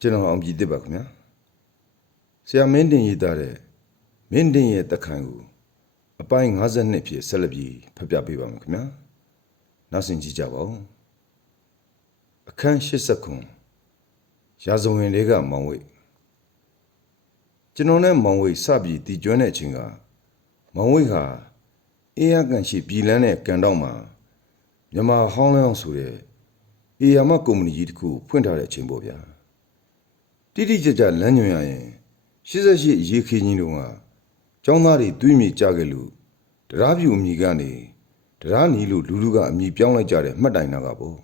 ကျွန်တော်အောင်ကြည်တစ်ပါခင်ဗျာဆရာမင်းတင်ရေးသားတဲ့မင်းတင်ရဲ့တက်ခံကိုအပိုင်း52ဖြစ်ဆက်လက်ပြီးဖတ်ပြပေးပါမယ်ခင်ဗျာနောက်ဆင်ကြည့်ကြပါဦးအခန်း89ရာဇဝင်တွေကမောင်ဝိတ်ကျွန်တော်နဲ့မောင်ဝိတ်စပြီးတည်ကျွမ်းတဲ့အချိန်ကမောင်ဝိတ်ဟာအေးရကန်ရှိပြည်လန်းတဲ့ကန်တော့မှာမြန်မာဟောင်းလောင်းဆိုတဲ့အေယာမကုမ္ပဏီကြီးတစ်ခုဖွင့်ထားတဲ့အချိန်ပေါ့ဗျာ တိတိကျကျလမ်းညွှန်ရရင်88ရေခေချင်းတုန်းကကျောင်းသားတွေတွေးမြေကြခဲ့လို့တရားပြူအမိကနေတရားနီလို့လူလူကအမိပြောင်းလိုက်ကြတဲ့မှတ်တိုင်နာကပေါ့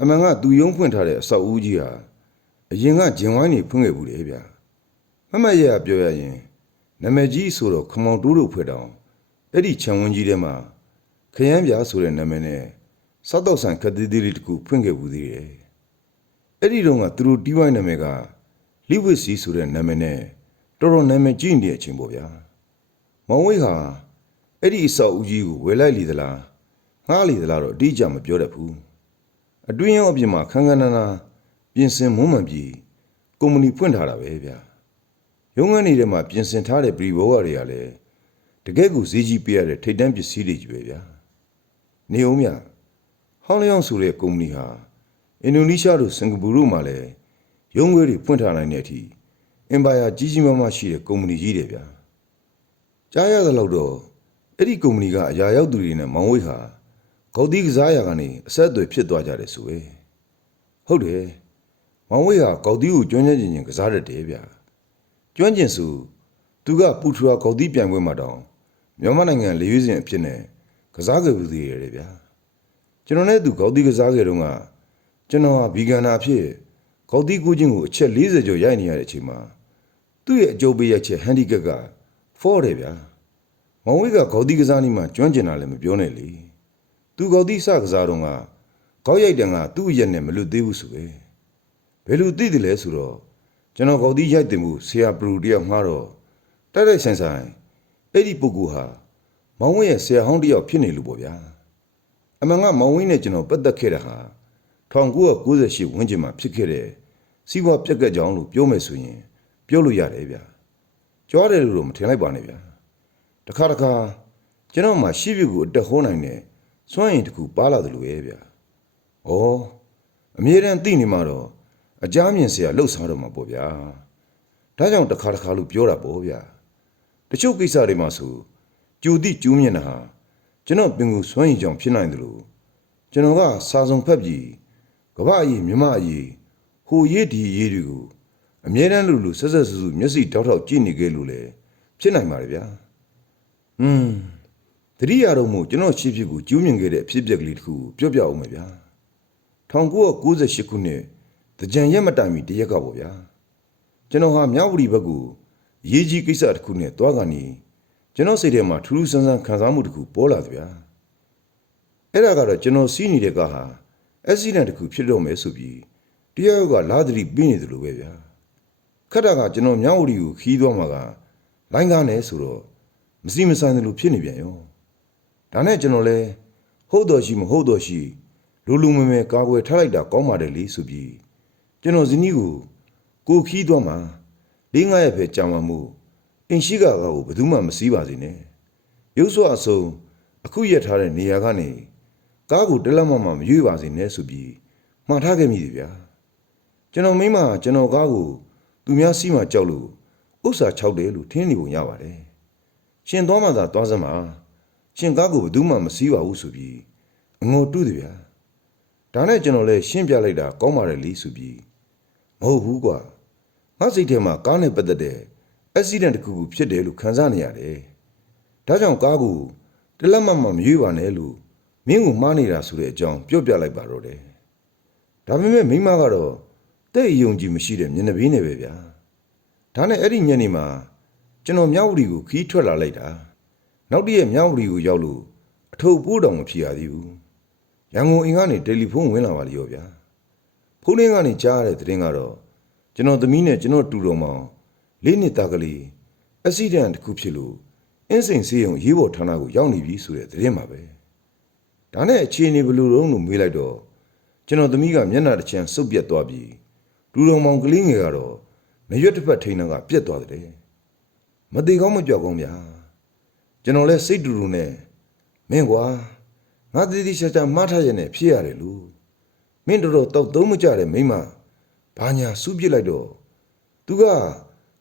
အမှန်ကသူယုံဖွင့်ထားတဲ့အဆောက်အဦကြီးဟာအရင်ကဂျင်ဝိုင်းနေဖွင့်ခဲ့ဘူးလေဗျာမမတ်ရပြောရရင်နာမည်ကြီးဆိုတော့ခမောင်တိုးတို့ဖွဲ့တောင်အဲ့ဒီခြံဝန်းကြီးထဲမှာခရမ်းပြားဆိုတဲ့နာမည်နဲ့စောက်တော့ဆန်ခက်သေးသေးလေးတစ်ခုဖွင့်ခဲ့ဘူးသေးတယ် အဲ့ဒီတော့ကသူတို့တီးဝိုင်းနာမည်ကလိဝစ်စီဆိုတဲ့နာမည်နဲ့တော်တော်နာမည်ကြီးနေတဲ့အချိန်ပေါ့ဗျာမောင်ဝိတ်ဟာအဲ့ဒီအဆောက်အဦကြီးကိုဝယ်လိုက်လီသလားငှားလီသလားတော့အတိအကျမပြောတတ်ဘူးအတွင်းရောအပြင်မှာခန်းခန်းနာနာပြင်ဆင်မွမ်းမံပြီးကုမ္ပဏီဖွင့်ထားတာပဲဗျာရုံးခန်းနေတဲ့မှာပြင်ဆင်ထားတဲ့ပရိဘောဂတွေကလည်းတကယ့်ကိုဈေးကြီးပေးရတဲ့ထိတ်တန့်ပစ္စည်းတွေကြီးပဲဗျာနေအောင်မြဟောင်းလျောင်းဆိုတဲ့ကုမ္ပဏီဟာ အင်ဒိုနီးရှားတို့စင်ကာပူတို့မှာလည်းရုံးခွဲတွေဖွင့်ထားနိုင်တဲ့အထိအင်ပါယာကြီးကြီးမားမားရှိတဲ့ကုမ္ပဏီကြီးတွေဗျာကြားရသလောက်တော့အဲ့ဒီကုမ္ပဏီကအရာရောက်သူတွေနဲ့မောင်ဝိတ်ဟာဂေါက်တီးကစားရာကနေအဆက်အသွယ်ဖြစ်သွားကြတယ်ဆိုပဲဟုတ်တယ်မောင်ဝိတ်ဟာဂေါက်တီးကိုကျွမ်းကျင်ကျင်ကစားတတ်တယ်ဗျာကျွမ်းကျင်စုသူကပူထရာဂေါက်တီးပြိုင်ပွဲမှာတောင်မြန်မာနိုင်ငံလေရွေးစဉ်အဖြစ်နဲ့ကစားခဲ့ဘူးသေးတယ်ဗျာကျွန်တော်နဲ့သူဂေါက်တီးကစားခဲ့တုန်းက ကျွန်တော်ဟာဗီဂန်နာအဖြစ်ကောက်တီကူးချင်းကိုအချက်40ကျော်ရိုက်နေရတဲ့အချိန်မှာသူ့ရဲ့အကျိုးပေးရချက်ဟန်ဒီကပ်ကဖော့တယ်ဗျာမောင်ဝိတ်ကကောက်တီကစားနီးမှာကျွမ်းကျင်တာလည်းမပြောနဲ့လေသူကောက်တီစကစားတော့ကကောက်ရိုက်တယ်ကသူ့ရဲ့နဲ့မလွတ်သေးဘူးဆိုပဲဘယ်လိုသိတယ်လဲဆိုတော့ကျွန်တော်ကောက်တီရိုက်တင်မှုဆရာပရူတယောက်မှားတော့တိုက်တိုက်ဆိုင်ဆိုင်အဲ့ဒီပုဂ္ဂိုလ်ဟာမောင်ဝိတ်ရဲ့ဆရာဟောင်းတယောက်ဖြစ်နေလို့ပေါ့ဗျာအမှန်ကမောင်ဝိတ်နဲ့ကျွန်တော်ပတ်သက်ခဲ့တာဟာ 1998ဝန်းကျင်မှာဖြစ်ခဲ့တဲ့စီးပွားပြက်ကက်ကြောင်းလို့ပြောမယ်ဆိုရင် ပြောလို့ရတယ်ဗျာကြွားတယ်လို့တော့မထင်လိုက်ပါနဲ့ဗျာတခါတခါကျွန်တော်မှရှိပြီကိုအတက်ဟောနိုင်တဲ့စွမ်းရင်တစ်ခုပါလာတယ်လို့ရဲ့ဗျာဩအမြဲတမ်းသိနေမှာတော့အကြမ်းမြင်စရာလှုပ်ရှားတော့မှာပေါ့ဗျာဒါကြောင့်တခါတခါလို့ပြောတာပေါ့ဗျာတချို့ကိစ္စတွေမှာဆိုကြူတိကျူးမြင်တာဟာကျွန်တော်ပင်ကိုစွမ်းရင်ကြောင့်ဖြစ်နိုင်တယ်လို့ကျွန်တော်ကစာစုံဖက်ပြီး ကမ္ဘာအရေးမြမအရေးဟိုရေးဒီရေးတွေကိုအမြဲတမ်းလူလူဆက်ဆက်ဆူဆူမျက်စိတောက်တောက်ကြည့်နေကြလို့လေဖြစ်နိုင်ပါလေဗျာဟွန်းတတိယတော့မို့ကျွန်တော်ရှေ့ဖြစ်ကိုကျူးမြင်ခဲ့တဲ့အဖြစ်အပျက်ကလေးတစ်ခုကိုပြောပြအောင်မယ်ဗျာ1998ခုနှစ်တကြံရက်မတိုင်မီတရက်ကပေါ့ဗျာကျွန်တော်ဟာမြောက်ဝတီဘက်ကိုရေးကြီးကိစ္စတစ်ခုနဲ့တွားကနေကျွန်တော်စိတ်ထဲမှာထူးထူးဆန်းဆန်းခံစားမှုတစ်ခုပေါ်လာတယ်ဗျာအဲ့ဒါကတော့ကျွန်တော်စီးနေတဲ့ကားဟာ အက်ဆီဒန့်တစ်ခုဖြစ်တော့မယ်ဆိုပြီးတယောက်ကလာသတိပေးနေတယ်လို့ပဲဗျာခက်တာကကျွန်တော်မြောက်ဝတီကိုခီးသွားမှာကလိုင်းကားနဲ့ဆိုတော့မစီမဆိုင်တယ်လို့ဖြစ်နေပြန်ရောဒါနဲ့ကျွန်တော်လဲဟုတ်တော်ရှိမဟုတ်တော်ရှိလူလူမဲမဲကာကွယ်ထားလိုက်တာကောင်းပါတယ်လေဆိုပြီးကျွန်တော်ဇနီးကိုကိုခီးသွားမှာလေးငါးရက်ပဲကြာမှမို့အင်ရှိကကားကိုဘယ်သူမှမစည်းပါစေနဲ့ရုပ်စွာအစုံအခုရက်ထားတဲ့နေရာကနေ ကားကိုတလက်မမမရွေ့ပါစေနဲ့ဆိုပြီးမှားထားခဲ့မိတယ်ဗျာကျွန်တော်မိမကကျွန်တော်ကားကိုသူများစီးမှကြောက်လို့ဥစ္စာ၆တယ်လို့ထင်းနေပုံရပါတယ်ရှင်သွားမှသာသွားစမ်းပါရှင်ကားကိုဘယ်သူမှမစီးပါဘူးဆိုပြီးအငိုတုတယ်ဗျာဒါနဲ့ကျွန်တော်လည်းရှင်းပြလိုက်တာကောင်းပါတယ်လीဆိုပြီးမဟုတ်ဘူးကွာငါစိတ်ထဲမှာကားနဲ့ပတ်သက်တဲ့အက်ဆီဒန့်တစ်ခုခုဖြစ်တယ်လို့ခံစားနေရတယ်ဒါကြောင့်ကားကိုတလက်မမမရွေ့ပါနဲ့လို့ မင်းကိုမှားနေတာဆိုတဲ့အကြောင်းပြောပြလိုက်ပါတော့တယ်။ဒါပေမဲ့မိမကတော့တဲ့ယုံကြည်မရှိတဲ့မျက်နှာပေးနေပဲဗျာ။ဒါနဲ့အဲ့ဒီညနေမှာကျွန်တော်မြောက်ဝတီကိုခီးထွက်လာလိုက်တာ။နောက်တည့်ရက်မြောက်ဝတီကိုရောက်လို့အထုပ်ပိုးတောင်မဖြစ်ရသေးဘူး။ရန်ကုန်အိမ်ကနေတယ်လီဖုန်းဝင်လာပါလေရောဗျာ။ဖုန်းထဲကနေကြားရတဲ့သတင်းကတော့ကျွန်တော်သမီးနဲ့ကျွန်တော်တူတော်မောင်လေးနှစ်သားကလေးအက်ဆီဒန့်တစ်ခုဖြစ်လို့အင်းစိန်ဆေးရုံရေးပေါ်ဌာနကိုရောက်နေပြီဆိုတဲ့သတင်းပါပဲ။ ဒါနဲ့အခြေအနေဘယ်လိုလုပ်လို့မေးလိုက်တော့ကျွန်တော်သမီးကမျက်နှာတစ်ချမ်းစုပ်ပြတ်သွားပြီးဒတူတော်မောင်ကလေးငယ်ကတော့နရွက်တစ်ဖက်ထိန်တာကပြက်သွားတယ်မသေးကောင်းမကြောက်ကောင်းဗျာကျွန်တော်လဲစိတ်တူတူနဲ့မင်းကွာငါတည်တည်ချာချာမှားထားရနဲ့ဖြစ်ရတယ်လို့မင်းတော်တော်တောက်သုံးမကြတဲ့မိန်းမဘာညာစူးပြစ်လိုက်တော့သူက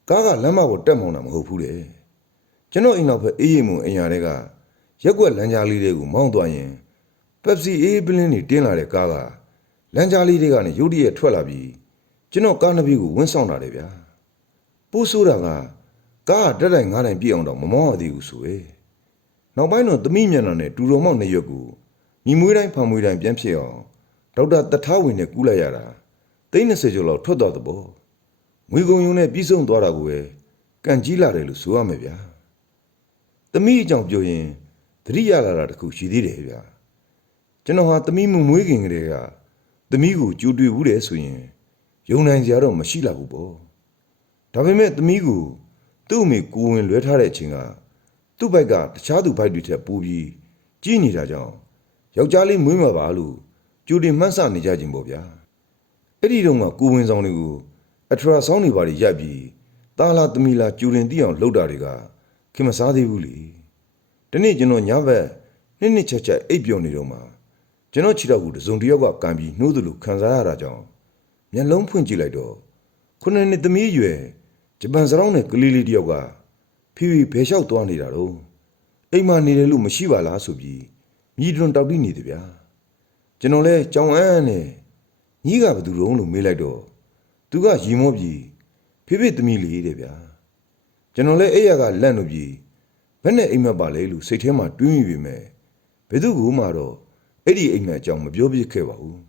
ကားကလမ်းမပေါ်တက်မောင်းတာမဟုတ်ဘူးတဲ့ကျွန်တော်အိမ်နောက်ဖက်အေးရီမုံအင်ယာတွေကရက်ွက်လမ်းကြားလေးတွေကိုမောင်းသွားရင် ပက်ပစီအေးပလင်းတွေတင်းလာတဲ့ကားကလမ်းကြားလေးတွေကနေရုတ်တရက်ထွက်လာပြီးကျွန်တော်ကားနှစ်ပြည့်ကိုဝင်းဆောင်လာတယ်ဗျာပိုးဆိုးတာကကားကတက်တိုင်ငားတိုင်ပြည့်အောင်တော့မမောင်းရသေးဘူးဆိုရယ်နောက်ပိုင်းတော့သမီးမျက်နှာနဲ့တူတော်မောက်နှစ်ရွက်ကိုညီမွေးတိုင်းဖာမွေးတိုင်းပြန်ဖြစ်အောင်ဒေါက်တာတထားဝင်နဲ့ကူးလိုက်ရတာသိန်း20ကျော်လောက်ထွက်သွားတဲ့ပေါ့ငွေကုန်ယုံနဲ့ပြီးဆုံးသွားတာကိုပဲကန်ကြီးလာတယ်လို့ဆိုရမယ်ဗျာသမီးအကြောင်းပြောရင်သတိရလာတာတခုရှိသေးတယ်ဗျာ ကျွန်တော်ဟာသမီးမမွေးခင်ကလေးကသမီးကိုကြိုတွေ့ဘူးတယ်ဆိုရင်ယုံနိုင်ကြတော့မရှိလာဘူးပေါ့ဒါပေမဲ့သမီးကိုသူ့အမေကိုဝင်လွဲထားတဲ့အချိန်ကသူ့ဘက်ကတခြားသူဘိုက်တွေထက်ပိုပြီးကြီးနေတာကြောင့်ယောက်ျားလေးမွေးမှာပါလို့ကြိုတင်မှန်းဆနေကြခြင်းပေါ့ဗျာအဲ့ဒီတော့ကကိုဝင်ဆောင်တွေကိုအထရာဆောင်းတွေပါတွေရိုက်ပြီးတာလာသမီလာကြိုတင်သိအောင်လှုပ်တာတွေကခင်မစားသေးဘူးလေဒီနေ့ကျွန်တော်ညဘက်နှစ်နှစ်ချက်ချက်အိပ်ပျော်နေတော့မှ ကျွန်တော်ခြေထောက်ကိုတစုံတစ်ယောက်ကကန်ပြီးနှိုးသလိုခံစားရတာကြောင့်မျက်လုံးဖွင့်ကြည့်လိုက်တော့ခုနှစ်နှစ်သမီးအရွယ်ဂျပန်စရောင်းနဲ့ကလေးလေးတယောက်ကဖီဖီဘဲလျှောက်သွားနေတာတော့အိမ်မှာနေတယ်လို့မရှိပါလားဆိုပြီးမြည်တွန်တောက်တိနေတယ်ဗျာကျွန်တော်လဲကြောင်အန်းနဲ့ညီးကဘသူတုံးလို့မေးလိုက်တော့သူကရီမောပြီးဖေဖေသမီးလေးတဲ့ဗျာကျွန်တော်လဲအဲ့ရကလန့်လို့ပြီးဘယ်နဲ့အိမ်မက်ပါလဲလို့စိတ်ထဲမှာတွေးမိပေမဲ့ဘယ်သူကမှတော့ အဲ့ဒီအိမ်မက်အကြောင်းမပြောပြခဲ့ပါဘူး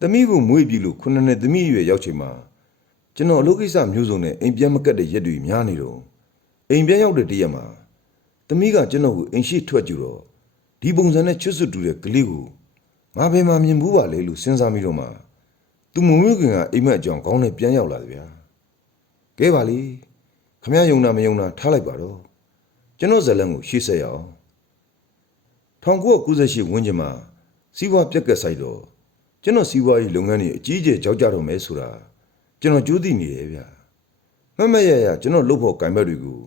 သမီးကိုမွေးပြီးလို့ခုနှစ်နှစ်သမီးရွယ်ရောက်ချိန်မှာကျွန်တော်အလုပ်ကိစ္စမျိုးစုံနဲ့အိမ်ပြန်မကတ်တဲ့ရက်တွေများနေတော့အိမ်ပြန်ရောက်တဲ့တရက်မှာသမီးကကျွန်တော်ကိုအိမ်ရှိထွက်ကြည့်တော့ဒီပုံစံနဲ့ချွတ်စွတ်တူတဲ့ကလေးကိုငါဘယ်မှာမြင်ဘူးပါလဲလို့စဉ်းစားမိတော့မှသူမမွေးခင်ကအိမ်မက်အကြောင်းခေါင်းနဲ့ပြန်ရောက်လာတယ်ဗျာကဲပါလေခမရယုံနာမယုံနာထားလိုက်ပါတော့ကျွန်တော်ဇလန်ကိုရှေ့ဆက်ရအောင် 1998ဝန်းကျင်မှာစီးပွားပြက်ကက်ဆိုင်တော့ကျွန်တော်စီးပွားရေးလုပ်ငန်းတွေအကြီးအကျယ်ကြောက်ကြတော့မယ်ဆိုတာကျွန်တော်ကြိုးသိနေတယ်ဗျာမမရရကျွန်တော်လုပ်ဖို့ကံဘက်တွေကို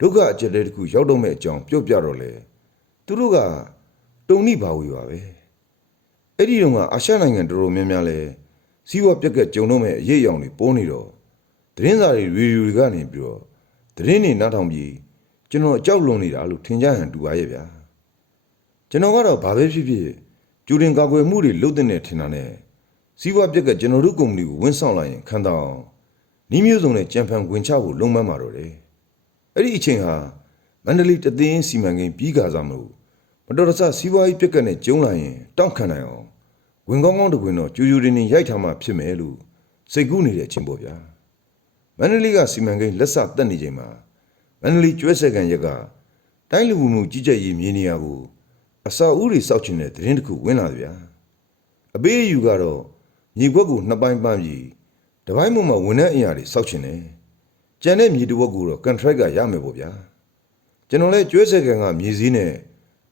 ဒုက္ခအကျက်တဲ့တစ်ခုရောက်တော့မဲ့အကြောင်းပြောပြတော့လေသူတို့ကတုံနိဘာဝေပါပဲအဲ့ဒီတော့ကအာရှနိုင်ငံတော်တော်များများလဲစီးပွားပြက်ကက်ကြုံတော့မဲ့အရေးအယောင်တွေပေါ်နေတော့သတင်းစာတွေရေဒီယိုတွေကနေပြီးတော့သတင်းတွေနားထောင်ပြီးကျွန်တော်အကြောက်လွန်နေတာလို့ထင်ကြဟန်တူပါရဲ့ဗျာ ကျွန်တော်ကတော့ဘာပဲဖြစ်ဖြစ်ကျူတင်ကာကွယ်မှုတွေလုပ်တဲ့နဲ့ထင်တာနဲ့စီးပွားပြက်ကကျွန်တော်တို့ကုမ္ပဏီကိုဝင်းဆောင်လိုက်ရင်ခံတော့နီးမျိုးစုံနဲ့ကြံဖန်ဝင်ချဖို့လုံမန်းမှာတော့တယ်အဲ့ဒီအချိန်ဟာမန္တလေးတသိန်းစီမံကိန်းပြီးကားစားမလို့မတော်တဆစီးပွားရေးပြက်ကနဲ့ကျုံလာရင်တောင့်ခံနိုင်အောင်ဝင်ကောင်းကောင်းတကွင်တော့ကျူကျူတင်တင်ရိုက်ထားမှဖြစ်မယ်လို့စိတ်ကူးနေတဲ့အချင်းပေါ့ဗျာမန္တလေးကစီမံကိန်းလက်စတက်နေချိန်မှာမန္တလေးကျွဲဆက်ကန်ရက်ကတိုင်းလူမှုကြီးကြပ်ရေးမြေနေရာကို အစာဦးတွေစောက်ချင်တဲ့သတင်းတစ်ခုဝင်လာဗျာအပေးအယူကတော့မြေခွက်ကိုနှစ်ပိုင်းပန်းပြီးတပိုင်းမှမဝင်တဲ့အင်အားတွေစောက်ချင်တယ်ကျန်တဲ့မြေတစ်ဝက်ကိုတော့ contract ကရမယ်ပေါ့ဗျာကျွန်တော်လဲကျွဲစကန်ကမြေစည်းနဲ့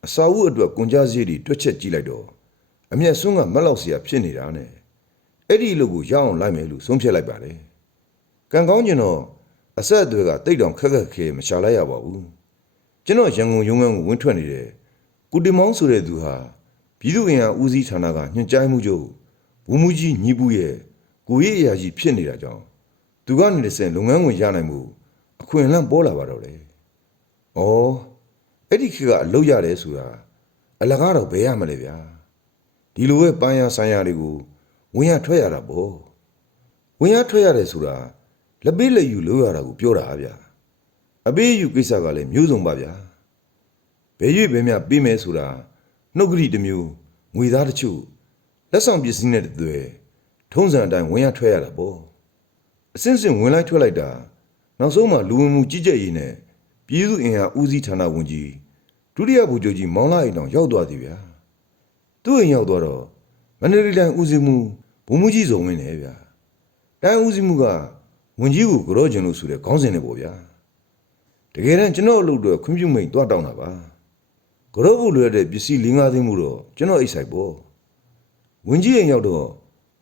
အစာဦးအတွက်ကုန်ကြစည်တွေတွက်ချက်ကြည့်လိုက်တော့အမျက်စွန်းကမက်လောက်စရာဖြစ်နေတာနဲ့အဲ့ဒီလူကိုရအောင်လိုက်မယ်လို့ဆုံးဖြတ်လိုက်ပါလေကံကောင်းကျင်တော့အဆက်အသွယ်ကတိတ်တောင်ခက်ခက်ခဲမရှာလိုက်ရပါဘူးကျွန်တော်ရန်ကုန်ရုံးခန်းကိုဝင်ထွက်နေတယ် ကုတင်မောင်းဆိုတဲ့သူဟာပြည်သူ့အင်အားဦးစီးဌာနကညွှန်ကြားမှုချုပ်ဘူမူကြီးညီပူရဲ့ကိုရေးအရာကြီးဖြစ်နေတာကြောင့်သူကနေတစ်ဆင့်လုပ်ငန်းဝင်ရနိုင်မှုအခွင့်အလမ်းပေါ်လာပါတော့လေ။ဩအဲ့ဒီခေတ်ကအလုပ်ရတယ်ဆိုတာအလကားတော့ဘယ်ရမလဲဗျာ။ဒီလိုပဲပန်းရဆိုင်ရတွေကိုဝင်ရထွက်ရတာပေါ့။ဝင်ရထွက်ရတယ်ဆိုတာလက်ပေးလက်ယူလို့ရတာကိုပြောတာဗျာ။အပေးယူကိစ္စကလည်းမျိုးစုံပါဗျာ။ ဘယ်ရွေ့ဘယ်မြပြီးမယ်ဆိုတာနှုတ်ကတိတစ်မျိုးငွေသားတချို့လက်ဆောင်ပစ္စည်းနဲ့တည်းထုံးစံအတိုင်းဝင်ရထွက်ရတာပေါ့အစင်းစင်ဝင်လိုက်ထွက်လိုက်တာနောက်ဆုံးမှလူဝင်မှုကြီးကြပ်ရေးနဲ့ပြည်သူ့အင်အားဦးစီးဌာနဝန်ကြီးဒုတိယဗိုလ်ချုပ်ကြီးမောင်လာအိမ်တောင်ရောက်သွားသည်ဗျာသူ့အိမ်ရောက်သွားတော့မန္တလေးတိုင်းဦးစီးမှုဘုံမှုကြီးစုံဝင်နေဗျာတိုင်းဦးစီးမှုကဝန်ကြီးကိုကြောကျင်လို့ဆိုတဲ့ခေါင်းစဉ်နဲ့ပေါ့ဗျာတကယ်တမ်းကျွန်တော်အလုပ်တော့ခွင့်ပြုမိတ်တွားတောင်းတာပါ ကြောဖို့လွယ်တဲ့ပစ္စည်း၄၅သိန်းမှုတော့ကျွန်တော်အိတ်ဆိုင်ပေါ့ဝင်ကြီးရင်ရောက်တော့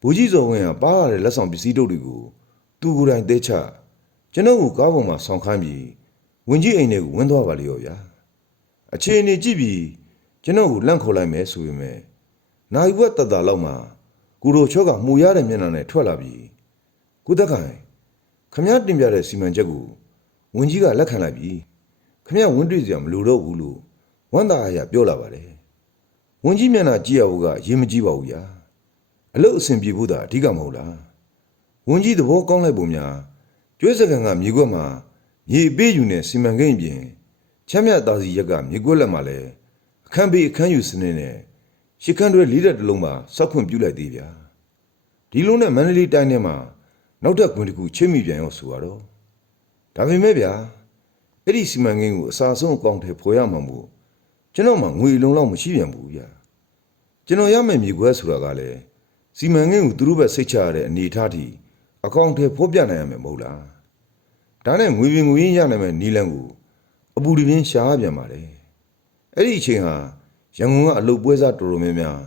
ဘဘူကြီးစော်ဝင်းကပါလာတဲ့လက်ဆောင်ပစ္စည်းတို့တွေကိုသူကိုယ်တိုင်သေးချကျွန်တော်ကိုကားပေါ်မှာဆောင်းခိုင်းပြီးဝင်ကြီးအိမ်ထဲကိုဝင်သွားပါလေရောဗျာအခြေအနေကြည့်ပြီးကျွန်တော်ကိုလန့်ခေါ်လိုက်မယ်ဆိုပေမဲ့နိုင်ဘွက်တတလောက်မှာကိုရိုချော့ကမှုရတဲ့မျက်နှာနဲ့ထွက်လာပြီးကုသက်ခိုင်ခမည်းတင်ပြတဲ့စီမံချက်ကိုဝင်ကြီးကလက်ခံလိုက်ပြီးခမည်းဝင်းတွေ့စရာမလိုတော့ဘူးလို့ ဝန်သားအရာပြောလာပါတယ်ဝင်ကြီးမျက်နှာကြည့်ရဖို့ကရေးမကြည့်ပါဘူးဗျာအလုတ်အဆင်ပြေဖို့သာအဓိကမဟုတ်လားဝန်ကြီးသဘောကောင်းလိုက်ပုံများကျွေးစကန်ကမြေခွက်မှာမြေပေးယူနေစီမံကိန်းပြင်ချမ်းမြတ်သားစီရက်ကမြေခွက်လက်မှာလဲအခန်းပေးအခန်းယူစနစ်နဲ့ရှစ်ခန်းတွေလီးတဲ့တလုံးမှာစောက်ခွင့်ပြုလိုက်သေးဗျာဒီလိုနဲ့မန္တလေးတိုင်းထဲမှာနောက်ထပ်ခွင်တစ်ခုချိတ်မိပြန်ရောဆိုရတော့ဒါပေမဲ့ဗျာအဲ့ဒီစီမံကိန်းကိုအစာဆုံးအကောင့်ထဲဖော်ရမှာမို့ ကျွန်တော်မှငွေအလုံးလောက်မရှိပြန်ဘူးဗျာကျွန်တော်ရမယ့်မြေခွက်ဆိုတာကလည်းစီမံကိန်းကိုသူတို့ပဲစိတ်ချရတဲ့အနေအထားထိအကောင့်ထဲဖော်ပြနိုင်ရမယ်မဟုတ်လားဒါနဲ့ငွေပြင်ငွေရင်းရနိုင်မယ့်နီလန်ကိုအပူတပြင်းရှားပြန်ပါလေအဲ့ဒီအချိန်ဟာရန်ကုန်ကအလုတ်ပွဲစားတော်တော်များများ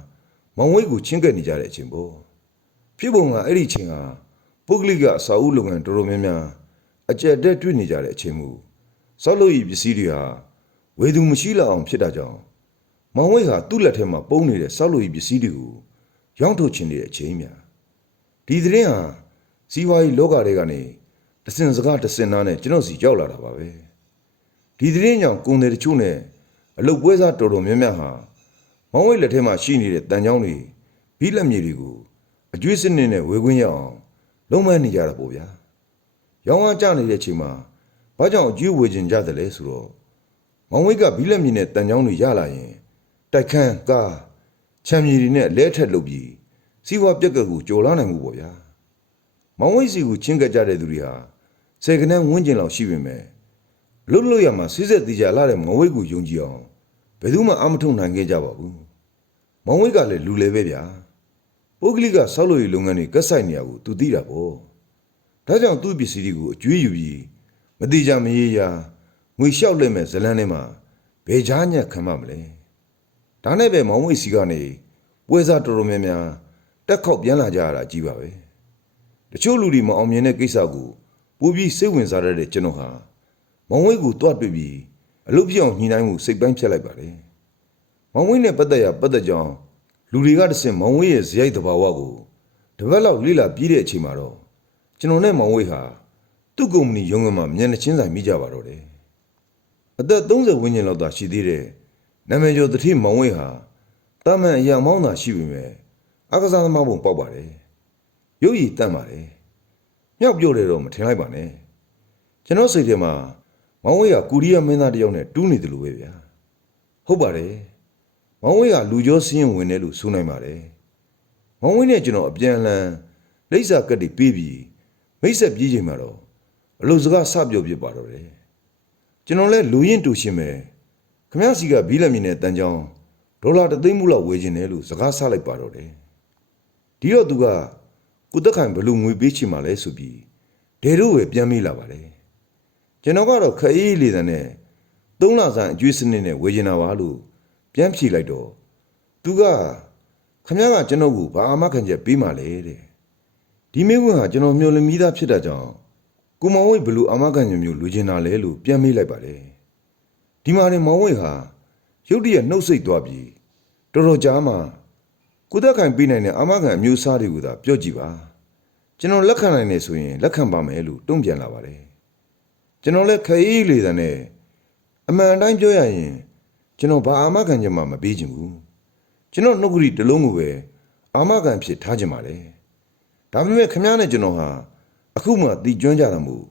မောင်ဝိတ်ကိုချင်းကပ်နေကြတဲ့အချိန်ပေါ့ဖြစ်ပုံကအဲ့ဒီအချိန်ဟာပုဂ္ဂလိကအစာအုပ်လုပ်ငန်းတော်တော်များများအကြက်တက်တွေ့နေကြတဲ့အချိန်မူစောက်လို့ဤပစ္စည်းတွေဟာ ဝေသူမရှိလောက်အောင်ဖြစ်တာကြောင့်မောင်ဝိတ်ဟာသူ့လက်ထဲမှာပုံနေတဲ့စောက်လို့ဤပစ္စည်းတွေကိုရောင်းထုတ်ခြင်းတဲ့အချိန်များဒီသတင်းဟာစီးပွားရေးလောကတွေကနေတစင်စကားတစင်သားနဲ့ကျွန်တော်စီရောက်လာတာပါပဲဒီသတင်းကြောင့်ကုန်တယ်တချို့နဲ့အလုတ်ပွဲစားတော်တော်များများဟာမောင်းဝိတ်လက်ထဲမှာရှိနေတဲ့တန်ချောင်းတွေဘီလက်မြေတွေကိုအကျွေးစနစ်နဲ့ဝေခွင့်ရအောင်လုံးမနေကြတာပေါ့ဗျာရောင်းအားကျနေတဲ့အချိန်မှာဘာကြောင့်အကျွေးဝေခြင်းကြတယ်လဲဆိုတော့ မောင်းဝိတ်ကဘီလက်မြေနဲ့တန်ချောင်းတွေရလာရင်တိုက်ခန်းကားချမ်းမြေတွေနဲ့လဲထက်လုပ်ပြီးစီးပွားပြက်ကက်ကိုကြော်လာနိုင်မှုပေါ့ဗျာမောင်ဝိတ်စီကိုချင်းကပ်ကြတဲ့သူတွေဟာစေကနန်းဝန်းကျင်လောက်ရှိပေမဲ့လွတ်လွတ်ရမှာစိစက်တီးကြလာတဲ့မောင်ဝိတ်ကိုယုံကြည်အောင်ဘယ်သူမှအမထုံနိုင်ခဲ့ကြပါဘူးမောင်ဝိတ်ကလည်းလူလေပဲဗျာပုဂ္ဂလိကဆောက်လုပ်ရေးလုပ်ငန်းတွေကက်ဆိုင်နေရကိုသူသိတာပေါ့ဒါကြောင့်သူ့ပစ္စည်းတွေကိုအကျွေးယူပြီးမတိကြမရေရာ ငွေလျှောက်လိုက်မဲ့ဇလန်းထဲမှာဘယ်ချားညက်ခံမမလဲဒါနဲ့ပဲမောင်ဝိတ်စီကနေပွဲစားတော်တော်များများတက်ခေါက်ပြန်လာကြရတာကြီးပါပဲတချို့လူတွေမအောင်မြင်တဲ့ကိစ္စကိုပူပြီးစိတ်ဝင်စားရတဲ့ကျွန်တော်ဟာမောင်ဝိတ်ကိုတွားတွေ့ပြီးအလုပ်ပြောင်းညှိနှိုင်းမှုစိတ်ပိုင်းဖြတ်လိုက်ပါတယ်မောင်ဝိတ်နဲ့ပတ်သက်ရပတ်သက်ကြောင်းလူတွေကတဆင့်မောင်ဝိတ်ရဲ့ဇယိုက်တဘာဝကိုတပတ်လောက်လေ့လာပြီးတဲ့အချိန်မှာတော့ကျွန်တော်နဲ့မောင်ဝိတ်ဟာသူ့ကုမ္ပဏီရုံးခန်းမှာမျက်နှာချင်းဆိုင်မိကြပါတော့တယ် အသက်30ဝန်းကျင်လောက်သာရှိသေးတဲ့နာမည်ကျော်တတိမောင်ဝိတ်ဟာတာမန်အရာမောင်းတာရှိပေမဲ့အကစားသမားပုံပေါက်ပါတယ်ရုပ်ရည်တန့်ပါတယ်မြောက်ပြောတယ်တော့မထင်လိုက်ပါနဲ့ကျွန်တော်စိတ်ထဲမှာမောင်ဝိတ်ကကူရီးယားမင်းသားတစ်ယောက်နဲ့တူးနေတယ်လို့ပဲဗျာဟုတ်ပါတယ်မောင်ဝိတ်ကလူကျော်စင်းရင်ဝင်တယ်လို့ဆိုနိုင်ပါတယ်မောင်ဝိတ်နဲ့ကျွန်တော်အပြန်အလှန်လိပ်စာကတ်တွေပေးပြီးမိတ်ဆက်ပြေးချိန်မှာတော့အလို့စကားစပြောပြပါတော့တယ် ကျွန်တော်လဲလူရင်တူရှင်ပဲခမရစီကဘီးလက်မြင်တဲ့တန်ကြောင်းဒေါ်လာတစ်သိန်းမှုလောက်ဝယ်ခြင်းတယ်လို့စကားဆလိုက်ပါတော့တယ်ဒီတော့သူကကုသက်ခိုင်ဘလူငွေပေးချင်မှလဲဆိုပြီးဒေတို့ပဲပြန်မေးလာပါတယ်ကျွန်တော်ကတော့ခအေးလေးတန်းနဲ့သုံးလဆန်အကျွေးစနစ်နဲ့ဝယ်ချင်တာပါလို့ပြန်ဖြေလိုက်တော့သူကခမရကကျွန်တော်ကိုဘာအာမခံချက်ပေးမှလဲတဲ့ဒီမိကွန်းဟာကျွန်တော်မျှော်လင့်မိသားဖြစ်တာကြောင့် ကိုမောင်ဝိတ်ဘလူအာမခံချက်မျိုးလိုချင်တာလဲလို့ပြန်မေးလိုက်ပါတယ်ဒီမှာနေမောင်ဝိတ်ဟာရုတ်တရက်နှုတ်ဆက်သွားပြီးတော်တော်ကြာမှကုသက်ခိုင်ပေးနိုင်တဲ့အာမခံအမျိုးအစားတွေကိုသာပြောကြည့်ပါကျွန်တော်လက်ခံနိုင်နေဆိုရင်လက်ခံပါမယ်လို့တုံ့ပြန်လာပါတယ်ကျွန်တော်လည်းခရီးလေတဲ့နဲ့အမှန်တိုင်းပြောရရင်ကျွန်တော်ဘာအာမခံချက်မှမပေးချင်ဘူးကျွန်တော်နှုတ်ကလေးတစ်လုံးကိုပဲအာမခံဖြစ်ထားချင်ပါတယ်ဒါပေမဲ့ခမည်းနဲ့ကျွန်တော်ဟာ အခုမှတည်ကျွမ်းကြတာမို့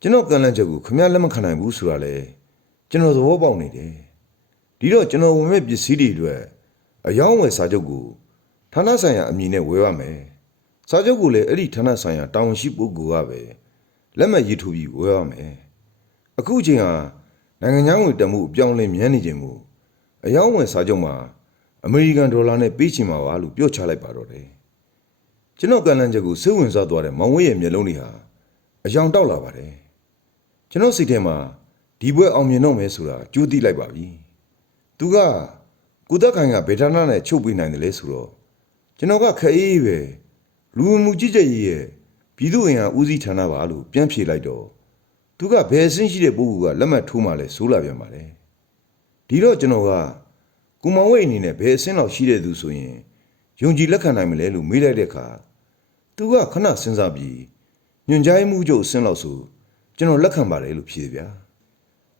ကျွန်တော်ကန့်လန့်ချက်ကိုခမည်းလက်မခံနိုင်ဘူးဆိုတာလေကျွန်တော်သဘောပေါက်နေတယ်ဒီတော့ကျွန်တော်ဝင်မဲ့ပစ္စည်းတွေအတွက်အယောင်းဝယ်စာချုပ်ကိုဌာနဆိုင်ရာအမည်နဲ့ဝယ်ရမယ်စာချုပ်ကိုလည်းအဲ့ဒီဌာနဆိုင်ရာတာဝန်ရှိပုဂ္ဂိုလ်ကပဲလက်မှတ်ရေးထိုးပြီးဝယ်ရမယ်အခုချိန်ဟာနိုင်ငံခြားငွေတမှုအပြောင်းလဲမြန်းနေခြင်းမို့အယောင်းဝယ်စာချုပ်မှာအမေရိကန်ဒေါ်လာနဲ့ပေးချင်ပါပါလို့ပြောချလိုက်ပါတော့တယ် ကျွန်တော်ကန့်လန့်ချက်ကိုစိတ်ဝင်စားသွားတဲ့မောင်ဝဲရဲ့မျက်လုံးတွေဟာအယောင်တောက်လာပါတယ်ကျွန်တော်စိတ်ထဲမှာဒီဘွဲအောင်မြင်တော့မယ်ဆိုတာကြိုးသိလိုက်ပါပြီ။သူကကုသက်ခိုင်ကဗေဒနာနဲ့ချုပ်ပေးနိုင်တယ်လေဆိုတော့ကျွန်တော်ကခအေးပဲလူဝင်မှုကြီးကြပ်ရေးရဲ့ပြည်သူ့အင်အားဦးစီးဌာနပါလို့ပြန်ဖြေလိုက်တော့သူကဘယ်အဆင့်ရှိတဲ့ပုဂ္ဂိုလ်ကလက်မှတ်ထိုးမှလဲဆိုးလာပြန်ပါလေဒီတော့ကျွန်တော်ကကုမောင်ဝိတ်အနေနဲ့ဘယ်အဆင့်လောက်ရှိတဲ့သူဆိုရင် ယုံကြည်လက်ခံနိုင်မလဲလို့မေးလိုက်တဲ့အခါသူကခဏစဉ်းစားပြီးညွန်ကြားမှုချုပ်အဆင့်လောက်ဆိုကျွန်တော်လက်ခံပါတယ်လို့ဖြေတယ်ဗျာ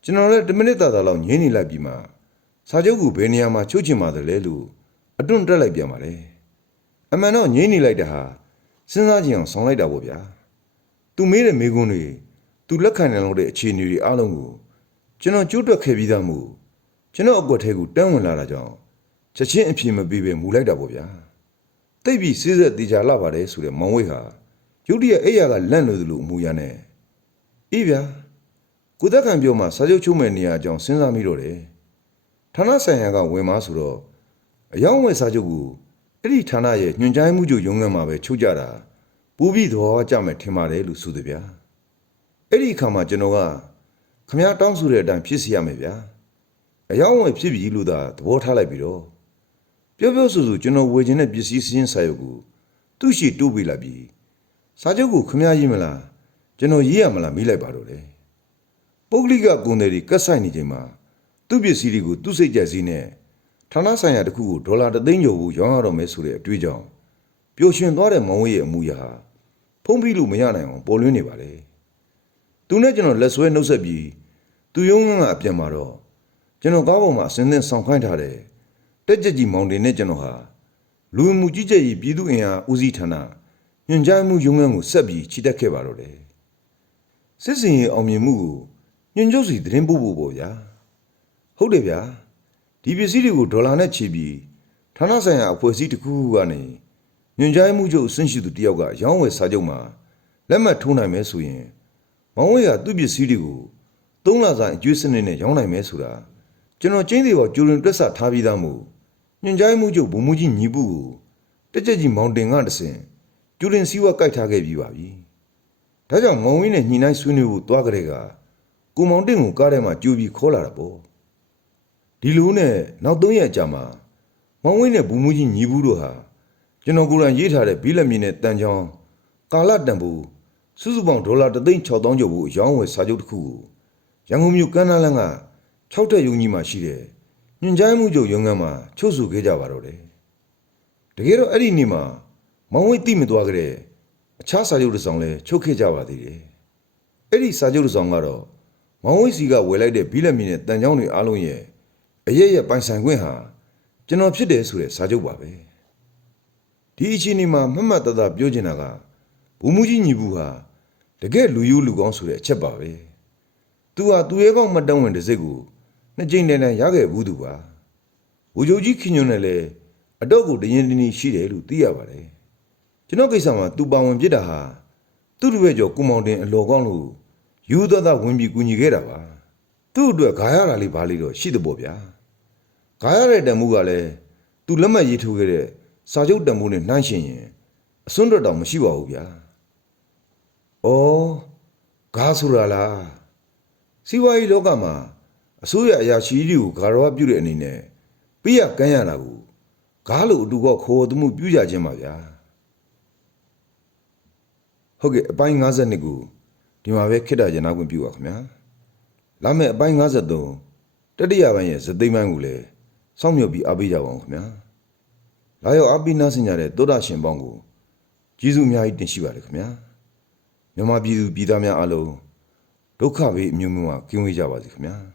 ကျွန်တော်လည်း10မိနစ်တာတာလောက်ညင်းနေလိုက်ပြီးမှစာချုပ်ကဘယ်နေရာမှာချုပ်ချင်ပါတယ်လဲလို့အတွန့်တက်လိုက်ပြန်ပါလေအမှန်တော့ငြိမ့်နေလိုက်တာဟာစဉ်းစားကြည့်အောင်ဆောင်းလိုက်တာပေါ့ဗျာ။ तू မေးတဲ့မေးခွန်းတွေ तू လက်ခံနိုင်လို့တဲ့အခြေအနေတွေအားလုံးကိုကျွန်တော်ကြိုးတွက်ခဲ့ပြီးသားမို့ကျွန်တော်အကွက်ထဲကိုတန်းဝင်လာတာကြောင့် ချက်ချင်းအဖြေမပေးပဲမူလိုက်တာပေါ့ဗျာ။တိတ်ပြီးစစ်ဆက်တေချာလာပါတယ်ဆိုတဲ့မောင်ဝိတ်ဟာရုတ်တရက်အဲ့ရကလန့်လို့သလိုအမူအရာနဲ့အေးဗျာကိုသက်ခံပြောမှစာချုပ်ချုပ်မဲ့နေရာအကြောင်းစဉ်းစားမိတော့တယ်။ဌာနဆိုင်ရာကဝင်มาဆိုတော့အယောင်းဝယ်စာချုပ်ကိုအဲ့ဒီဌာနရဲ့ညွှန်ကြားမှုချုပ်ရုံးခန်းမှာပဲချုပ်ကြတာပူပြီးတော့ကြမယ်ထင်ပါတယ်လို့ဆိုတယ်ဗျာအဲ့ဒီအခါမှာကျွန်တော်ကခမည်းတောင်းဆိုတဲ့အတိုင်းဖြစ်စီရမယ်ဗျာအယောင်းဝယ်ဖြစ်ပြီလို့သာသဘောထားလိုက်ပြီးတော့ ပြောပြောဆိုဆိုကျွန်တော်ဝယ်ခြင်းတဲ့ပစ္စည်းစည်းစာရုပ်ကိုသူ့ရှိတိုးပေးလိုက်ပြီးစာချုပ်ကိုခမည်းရေးမလားကျွန်တော်ရေးရမလားမေးလိုက်ပါတော့လေပုဂ္ဂလိကကုန်တယ်တွေကတ်ဆိုင်နေချိန်မှာသူ့ပစ္စည်းတွေကိုသူ့စိတ်ကြက်စည်းနဲ့ဌာနဆိုင်ရာတစ်ခုကိုဒေါ်လာ3သိန်းကျော်ကိုရောင်းရတော့မယ်ဆိုတဲ့အတွေးကြောင့်ပျော်ရွှင်သွားတဲ့မောင်ဝေးရဲ့အမှုရာဟာဖုံးပြီးလို့မရနိုင်အောင်ပေါ်လွင်နေပါလေ။သူနဲ့ကျွန်တော်လက်ဆွဲနှုတ်ဆက်ပြီးသူယုံငန်းကအပြန်มาတော့ကျွန်တော်ကားပေါ်မှာအစင်းသင်းဆောင်ခိုင်းထားတဲ့ တက်ကြက်ကြီးမောင်တင်နဲ့ကျွန်တော်ဟာလူဝင်မှုကြီးကြပ်ရေးပြည်သူ့အင်အားဦးစီးဌာနညွှန်ကြားမှုယုံငန်းကိုဆက်ပြီးချီတက်ခဲ့ပါတော့တယ်။စစ်စင်ရေးအောင်မြင်မှုကိုညွှန်ချုပ်စီသတင်းပို့ဖို့ပေါ့ဗျာ။ဟုတ်တယ်ဗျာ။ဒီပစ္စည်းတွေကိုဒေါ်လာနဲ့ချီပြီးဌာနဆိုင်ရာအဖွဲ့အစည်းတစ်ခုခုကနေညွန်ကြားမှုချုပ်အဆင့်ရှိသူတယောက်ကရောင်းဝယ်စာချုပ်မှာလက်မှတ်ထိုးနိုင်မယ်ဆိုရင်မောင်ဝေးကသူ့ပစ္စည်းတွေကိုသုံးလစာအကျွေးစနစ်နဲ့ရောင်းနိုင်မယ်ဆိုတာကျွန်တော်ကျင်းသေးပေါ်ကျူရင်တွက်ဆထားပြီးသားမို့ ညွန်ကြားမှုချုပ်ဘုံမူကြီးညီပုကိုတက်ကြက်ကြီးမောင်တင်ကတဆင်ကျူရင်စည်းဝါးကြိုက်ထားခဲ့ပြီးပါပြီ။ဒါကြောင့်မောင်ဝေးနဲ့ညီနိုင်ဆွေးနွေးဖို့တွားကြတဲ့ကကိုမောင်တင်ကိုကားထဲမှာကြိုပြီးခေါ်လာတာပေါ့။ဒီလိုနဲ့နောက်၃ရက်ကြာမှာမောင်ဝင်းနဲ့ဘူမူကြီးညီဘူးတို့ဟာကျွန်တော်ကိုယ်တိုင်ရေးထားတဲ့ဘီလက်မြင့်နဲ့တန်ချောင်းကာလတန်ဖိုးစုစုပေါင်းဒေါ်လာ3,6000ကျော်ကိုရောင်းဝယ်စာချုပ်တစ်ခုကိုရန်ကုန်မြို့ကမ်းနားလမ်းက6တက်ရုံကြီးမှာရှိတဲ့ ညွန်ကြားမှုချုပ်ရုံးခန်းမှာချုပ်ဆိုခဲ့ကြပါတော့တယ်တကယ်တော့အဲ့ဒီနေ့မှာမောင်ဝင်းတိမသွားကြတဲ့အခြားစာချုပ်တစ်စောင်လည်းချုပ်ခဲ့ကြပါသေးတယ်အဲ့ဒီစာချုပ်တစ်စောင်ကတော့မောင်ဝင်းစီကဝယ်လိုက်တဲ့ဘီလက်မြင့်နဲ့တန်ချောင်းတွေအားလုံးရဲ့အရက်ရက်ပိုင်ဆိုင်ခွင့်ဟာကျွန်တော်ဖြစ်တယ်ဆိုတဲ့စာချုပ်ပါပဲဒီအချိန်ဒီမှာမတ်မတ်တတပြောချင်တာကဘူမူကြီးညီဘူးဟာတကယ်လူယူလူကောင်းဆိုတဲ့အချက်ပါပဲသူဟာသူရဲကောင်းမတန်းဝင်တစ်စိတ်ကို နှစ်ကြိမ်တန်းတန်းရခဲ့ဘူးသူပါဘူဂျိုကြီးခင်ညွန်းနဲ့လည်းအတော့ကိုတရင်တင်းကြီးရှိတယ်လို့သိရပါတယ်ကျွန်တော်ကိစ္စမှာသူပါဝင်ပြစ်တာဟာသူ့တပည့်ကျော်ကုမောင်တင်အလော်ကောင်းလို့ယူသက်သက်ဝင်ပြီးကူညီခဲ့တာပါသူ့အတွက်ဂါရတာလေးပါလေးတော့ရှိတဲ့ပေါ့ဗျာဂါရတဲ့တန်မှုကလည်းသူလက်မှတ်ရေးထိုးခဲ့တဲ့စာချုပ်တန်မှုနဲ့နှိုင်းယှဉ်ရင်အစွန်းတော်တောင်မရှိပါဘူးဗျာ။အော်ဂါဆိုတာလားစီးပွားရေးလောကမှာ အစိုးရအရာရှိတွေကိုဂါရဝပြုတဲ့အနေနဲ့ပြရကမ်းရတာကိုဂါလို့အတူကခေါ်သမှုပြုကြခြင်းပါဗျာ။ဟုတ်ကဲ့အပိုင်း52ကိုဒီမှာပဲခိတ္တရနာခွင့်ပြုပါခင်ဗျာ။လာမယ့်အပိုင်း53တတိယပိုင်းရဲ့ဇသိမ်းပိုင်းကိုလည်းစောင့်မျှော်ပြီးအားပေးကြပါအောင်ခင်ဗျာလာရောက်အားပေးနားဆင်ကြတဲ့သောတာရှင်ပေါင်းကိုကျေးဇူးအများကြီးတင်ရှိပါတယ်ခင်ဗျာမြမပြည်သူပြည်သားများအားလုံးဒုက္ခဘေးအမျိုးမျိုးကကင်းဝေးကြပါစေခင်ဗျာ